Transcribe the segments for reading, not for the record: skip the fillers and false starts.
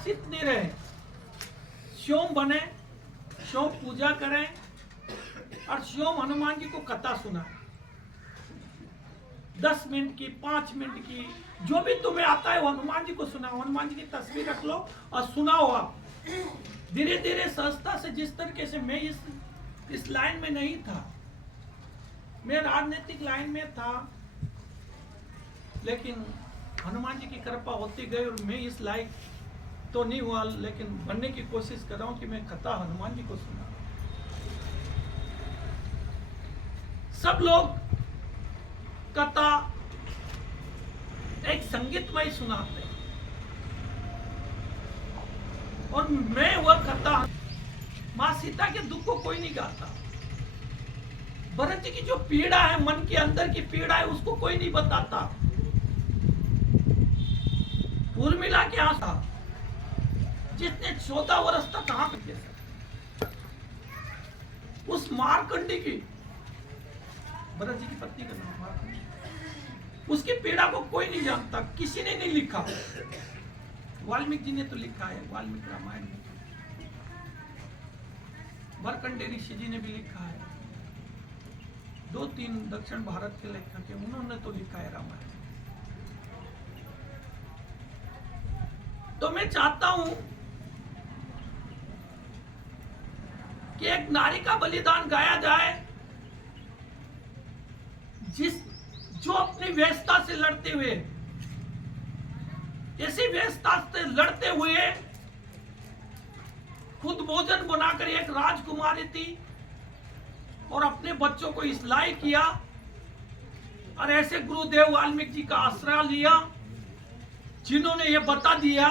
उदासित नहीं रहे, स्वयं बने, स्वयं पूजा करें और स्वयं हनुमान जी को कथा सुनाएं। 10 मिनट की, 5 मिनट की, जो भी तुम्हें आता है वो हनुमान जी को सुनाओ। हनुमान जी की तस्वीर रख लो और सुनाओ आप। धीरे धीरे सहजता से, जिस तरीके से मैं इस लाइन में नहीं था, मैं राजनीतिक लाइन में था, लेकिन हनुमान जी की कृपा होती गई और मैं इस लायक तो नहीं हुआ, लेकिन बनने की कोशिश कर रहा हूं कि मैं कथा हनुमान जी को सुना। सब लोग कथा एक संगीतमय सुनाते हैं और मैं वह कथा, मां सीता के दुख को कोई नहीं गाता, भरत जी की जो पीड़ा है, मन के अंदर की पीड़ा है, उसको कोई नहीं बताता। उर्मिला के आंसू, जिसने 14 वर्ष तक कहां पे, उस मारकंडी की, भरत जी की पत्नी का नाम मारकंडी, उसकी पीड़ा को कोई नहीं जानता, किसी ने नहीं लिखा। वाल्मीकि जी ने तो लिखा है, वाल्मीकि रामायण में, मारकंडे ऋषि जी ने भी लिखा है, 2-3 दक्षिण भारत के लेखक हैं, उन्होंने तो लिखा है रामायण। तो मैं चाहता हूं कि एक नारी का बलिदान गाया जाए, जो अपनी व्यस्तता से लड़ते हुए, ऐसी व्यस्तता से लड़ते हुए खुद भोजन बनाकर एक राजकुमारी थी और अपने बच्चों को इस लायक किया, और ऐसे गुरुदेव वाल्मीकि जी का आश्रय लिया, जिन्होंने ये बता दिया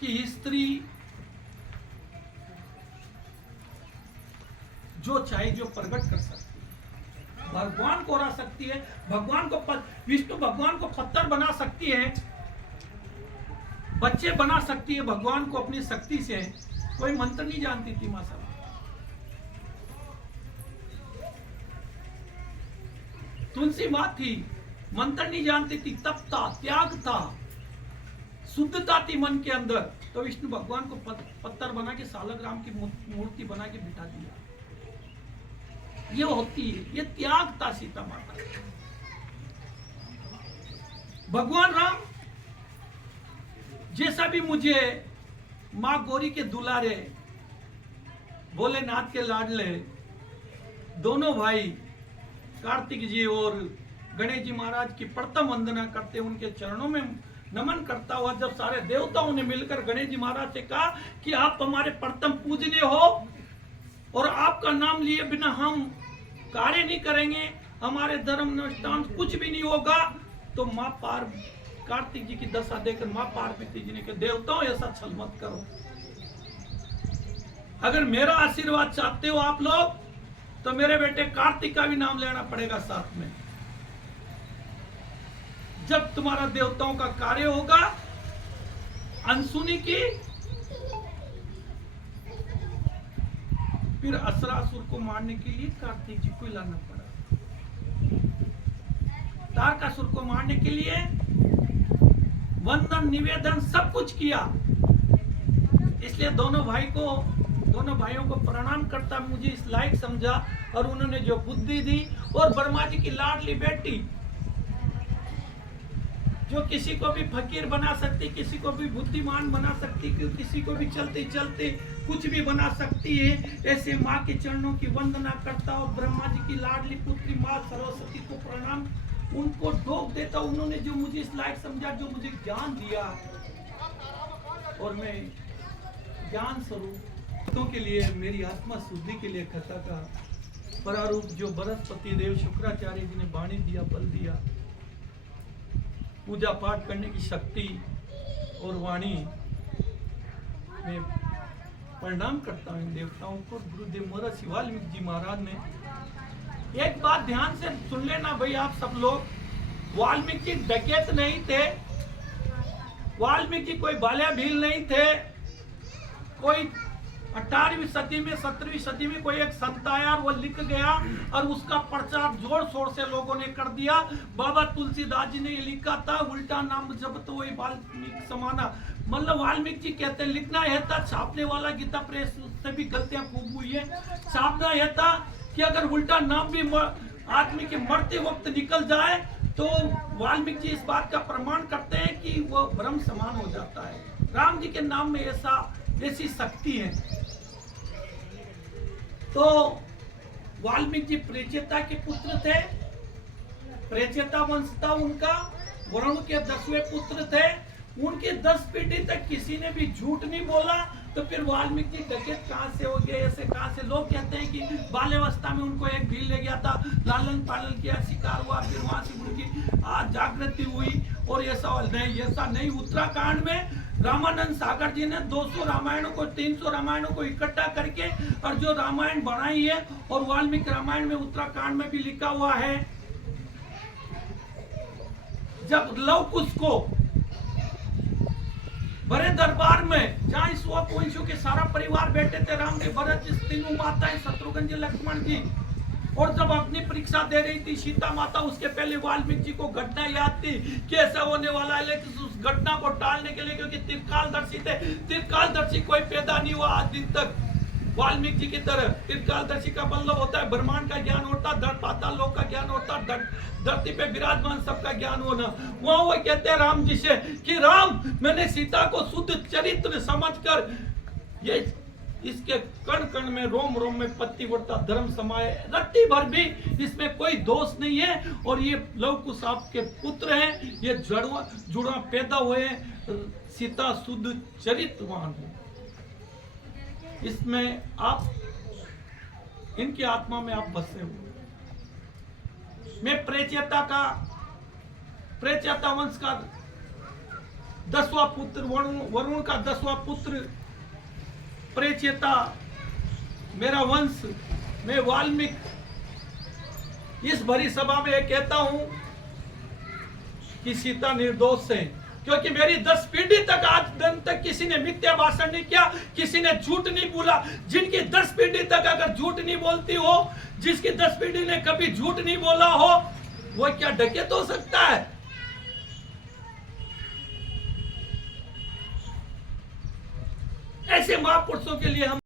कि स्त्री जो चाहे जो प्रकट कर सकती है, भगवान को हरा सकती है, भगवान को विष्णु भगवान को पत्थर बना सकती है, बच्चे बना सकती है भगवान को अपनी शक्ति से। कोई मंत्र नहीं जानती थी मां साहब, तुलसी मां थी, मंत्र नहीं जानती थी, तप था, त्याग था, शुद्धता थी मन के अंदर, तो विष्णु भगवान को पत्थर बना के सालग्राम की मूर्ति बना के बिठा दिया। ये होती है, ये त्याग था सीता माता। भगवान राम जैसा भी मुझे मां गौरी के दुलारे, भोलेनाथ के लाडले दोनों भाई कार्तिक जी और गणेश जी महाराज की प्रथम वंदना करते, उनके चरणों में नमन करता हुआ, जब सारे देवताओं ने मिलकर गणेश जी महाराज से कहा कि आप हमारे प्रथम पूजनीय हो और आपका नाम लिए बिना हम कार्य नहीं करेंगे, हमारे धर्म अनुष्ठान कुछ भी नहीं होगा, तो मां कार्तिक जी की दशा देकर मां पार्वती जी ने कहा, देवताओं ऐसा छल मत करो, अगर मेरा आशीर्वाद चाहते हो आप लोग, तो मेरे बेटे कार्तिक का भी नाम लेना पड़ेगा साथ में। जब तुम्हारा देवताओं का कार्य होगा, अनसुनी की, फिर असुरासुर को मारने के लिए कार्तिक जी को लाना पड़ा। तारकासुर को मारने के लिए वंदन, निवेदन सब कुछ किया। इसलिए दोनों भाइयों को प्रणाम करता, मुझे इस लायक समझा और उन्होंने जो बुद्धि दी, और ब्रह्मा जी की लाडली बेटी जो किसी को भी फकीर बना सकती, किसी को भी बुद्धिमान बना सकती, किसी को भी चलते चलते कुछ भी बना सकती है, ऐसे माँ के चरणों की वंदना करता और ब्रह्मा जी की लाडली पुत्री माँ सरस्वती को प्रणाम, उनको डोब देता। उन्होंने जो मुझे इस लायक समझा, जो मुझे ज्ञान दिया, और मैं ज्ञान स्वरूप के लिए, मेरी आत्मा शुद्धि के लिए कथा का प्रारूप जो बृहस्पति देव शुक्राचार्य जी ने वाणी दिया, बल दिया, पूजा पाठ करने की शक्ति और वाणी में प्रणाम करता हूँ देवताओं को। गुरुदेव महर्षि वाल्मीकि जी महाराज ने एक बात ध्यान से सुन लेना भाई आप सब लोग, वाल्मीकि डकैत नहीं थे, वाल्मीकि कोई बाल्या भील नहीं थे, कोई 18वीं सदी में 17वीं सदी में कोई एक संत आया, वो लिख गया और उसका प्रचार जोर शोर से लोगों ने कर दिया। बाबा तुलसीदास जी ने ये लिखा था, उल्टा नाम जब तो वही वाल्मीकि समाना। मतलब वाल्मीकि जी कहते हैं, लिखना यह था, छापने वाला गीता प्रेस से भी गलतियां खूब हुई है। छापना यह था कि अगर उल्टा नाम भी आदमी के मरते वक्त निकल जाए तो वाल्मीकि जी इस बात का प्रमाण करते हैं कि वो ब्रह्म समान हो जाता है। राम जी के नाम में ऐसी शक्ति है। तो वाल्मीकि जी प्रेचेता के पुत्र थे, प्रेचेता वंश था उनका, वरुण के 10वें पुत्र थे। उनकी 10 पीढ़ी तक किसी ने भी झूठ नहीं बोला। तो फिर वाल्मीकि जी डकैत कहाँ से हो गए, ऐसे कहाँ से? लोग कहते हैं कि बाल्यावस्था में उनको एक भील ले गया था, लालन पालन किया, शिकार हुआ, फिर वहां से उनकी जागृति हुई और ऐसा नहीं। उत्तराखंड में रामानंद सागर जी ने 200 रामायणों को 300 रामायणों को इकट्ठा करके और जो रामायण बनाई है, और वाल्मीकि रामायण में उत्तराखंड में भी लिखा हुआ है, जब लव कुश को बड़े दरबार में जहां ईश्वर के सारा परिवार बैठे थे, राम जी, भरत जी, तीनों माताएं, शत्रुघ्न जी, लक्ष्मण जी, और जब अपनी परीक्षा दे रही थी सीता माता, उसके पहले वाल्मीकि जी को घटना याद थी कि ऐसा होने वाला है, लेकिन उस घटना को टालने के लिए, क्योंकि त्रिकालदर्शी थे, त्रिकालदर्शी कोई पैदा नहीं हुआ आज दिन तक वाल्मीकि जी की तरह। त्रिकालदर्शी का मतलब होता है ब्रह्मांड का ज्ञान होता, पाताल लोक का ज्ञान होता, धरती पे विराजमान सबका ज्ञान होना। वहां वो कहते हैं राम जी से कि राम, मैंने सीता को शुद्ध चरित्र समझकर ये इसके कण कण में, रोम रोम में पतिव्रता धर्म समाये, रत्ती भर भी इसमें कोई दोष नहीं है। और ये लव कुश आपके पुत्र हैं, ये जुड़ा पैदा हुए, सीता शुद्ध चरित्रवान है। इसमें आप, इनकी आत्मा में आप बसे हुए। मैं प्रेचेता वंश का 10वां पुत्र, वरुण का 10वां पुत्र प्रेचेता, मेरा वंश, मैं वाल्मीकि इस भरी सभा में कहता हूं कि सीता निर्दोष है, क्योंकि मेरी 10 पीढ़ी तक आज दिन तक किसी ने मिथ्या भाषण नहीं किया, किसी ने झूठ नहीं बोला। जिनकी 10 पीढ़ी तक अगर झूठ नहीं बोलती हो, जिसकी 10 पीढ़ी ने कभी झूठ नहीं बोला हो, वो क्या डकैत हो सकता है? ऐसे महापुरुषों के लिए हम